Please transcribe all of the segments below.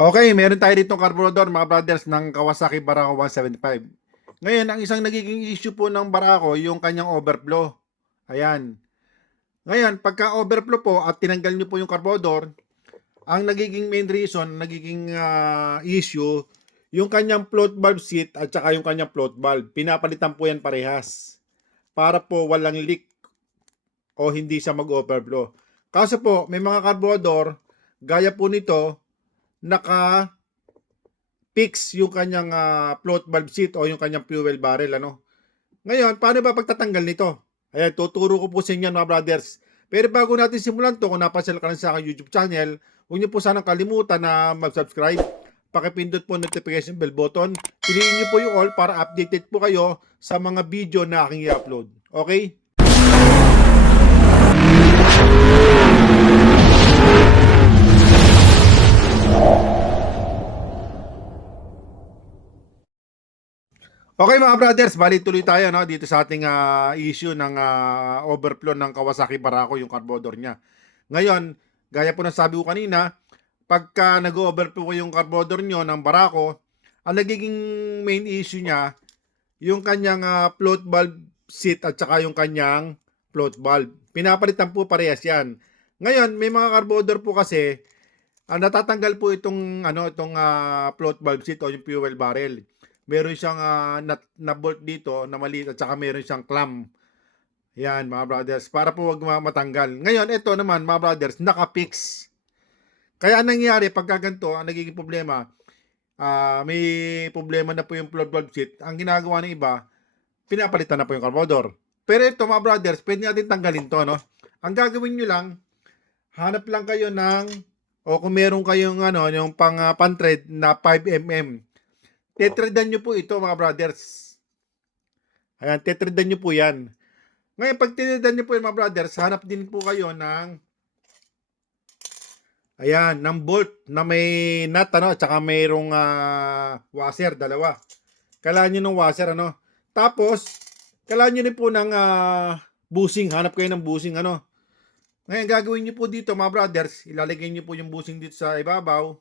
Okay, meron tayo ditong carburetor mga brothers ng Kawasaki Barako 175. Ngayon, ang isang nagiging issue po ng Barako, yung kanyang overflow. Ayan. Ngayon, pagka overflow po at tinanggal nyo po yung carburetor, ang nagiging main reason, nagiging issue, yung kanyang float valve seat at saka yung kanyang float valve. Pinapalitan po yan parehas para po walang leak o hindi siya mag-overflow. Kaso po, may mga carburetor, gaya po nito, naka fix yung kanyang float valve seat o yung kanyang fuel barrel, ano. Ngayon, paano ba pagtatanggal nito? Ayan, tuturo ko po sa inyo mga brothers. Pero bago natin simulan to, kung napasyal ka lang sa aking YouTube channel, huwag niyo po sanang kalimutan na mag-subscribe. Pakipindot po notification bell button. Piliin niyo po yung all para updated po kayo sa mga video na aking i-upload. Okay? Okay mga brothers, bali tuloy tayo no dito sa ating issue ng overflow ng Kawasaki Barako yung carburetor niya. Ngayon, gaya po ng sabi ko kanina, pagka nag-overflow yung carburetor niyo ng Barako, ang nagiging main issue niya yung kanyang float valve seat at saka yung kanyang float valve. Pinapalitan po parehas yan. Ngayon, may mga carburetor po kasi natatanggal po itong float valve seat o yung fuel barrel. Meron siyang na bolt dito na maliit at saka meron siyang clamp. Yan mga brothers, para po wag matanggal. Ngayon, ito naman mga brothers, naka-fix. Kaya anong nangyayari pagka ganito, ang nagiging problema, may problema na po yung float valve seat. Ang ginagawa ng iba, pinapalitan na po yung carburetor. Pero ito mga brothers, pwede natin tanggalin to, no? Ang gagawin nyo lang, hanap lang kayo ng, o kung meron kayong yung pan-thread na 5mm, tetreadan nyo po ito mga brothers. Ayan, tetreadan nyo po yan. Ngayon, pag tinreadan nyo po yan mga brothers, hanap din po kayo ng ayan, ng bolt na may nut, at saka mayroong washer, dalawa. Kailangan nyo ng washer, Tapos, kailangan nyo rin po ng bushing. Hanap kayo ng bushing, Ngayon, gagawin nyo po dito mga brothers, ilalagay nyo po yung bushing dito sa ibabaw.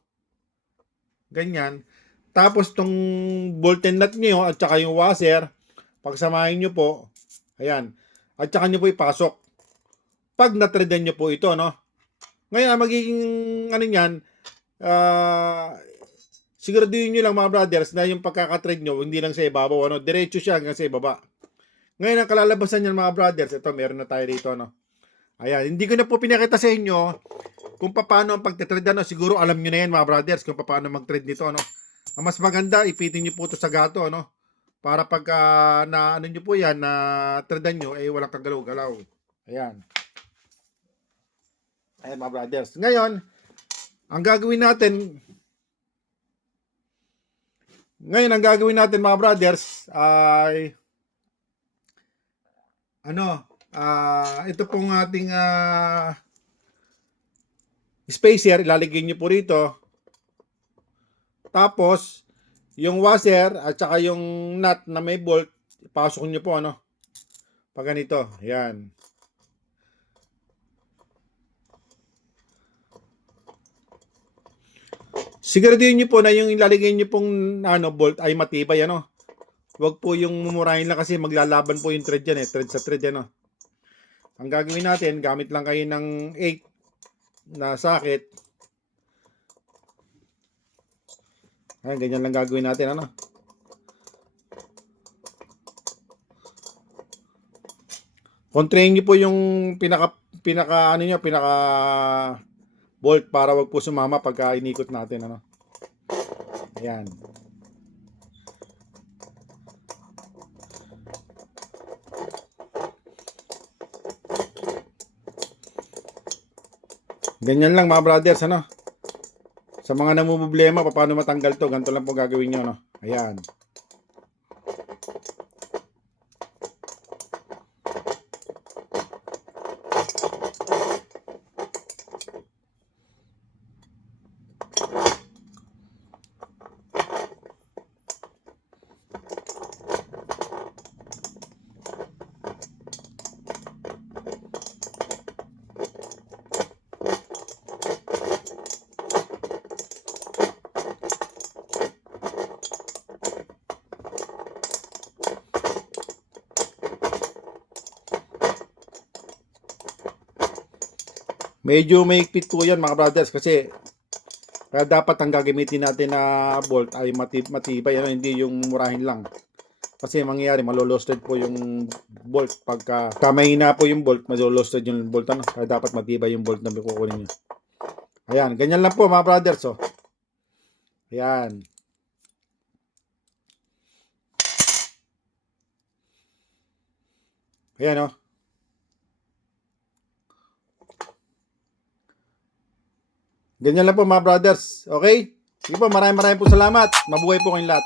Ganyan. Tapos tong bolt and nut niyo at saka yung washer, pagsamahin niyo po, ayan, at saka niyo po ipasok. Pag natreadan niyo po ito, Ngayon, ang magiging niyan, siguraduhin niyo lang mga brothers na yung pagkakatrade niyo hindi lang sa ibabaw, diretso siya hanggang sa ibaba. Ngayon, ang kalalabasan niyan mga brothers, ito meron na tayo dito, Ayan, hindi ko na po pinakita sa inyo kung paano ang pagtetrade, siguro alam niyo na yan mga brothers kung paano mag-trade nito, Ang mas maganda, ipitin niyo po ito sa gato, Para pagka na niyo po yan, na tradan niyo, walang kagalaw-galaw. Ayan. Ayan mga brothers. Ngayon, ang gagawin natin mga brothers ay ito pong ating spacer, ilalagay niyo po rito. Tapos, yung washer at saka yung nut na may bolt, ipasok nyo po, Pag ganito, yan. Siguraduhin nyo po na yung ilalagay nyo pong bolt ay matibay, Huwag po yung mumurahin lang kasi maglalaban po yung thread yan, thread sa thread, Ang gagawin natin, gamit lang kayo ng 8 na socket. Ayan, ganyan lang gagawin natin, Kontrahin niyo po yung pinaka bolt para wag po sumama pagka inikot natin, Ayan. Ganyan lang mga brothers, Sa mga namumblema, paano matanggal to, ganito lang po gagawin nyo, Ayan. Medyo mahigpit po yan mga brothers kasi kaya dapat ang gagamitin natin na bolt ay matibay, ano, hindi yung murahin lang. Kasi mangyayari, malolosted po yung bolt. Pagka mahina po yung bolt, malolosted yung bolt. Ano? Kaya dapat matibay yung bolt na kukunin nyo. Ayan, ganyan lang po mga brothers. Oh. Ayan. Ayan oh. Ganyan lang po mga brothers. Okay? Sige po, maraming po salamat. Mabuhay po kayong lahat.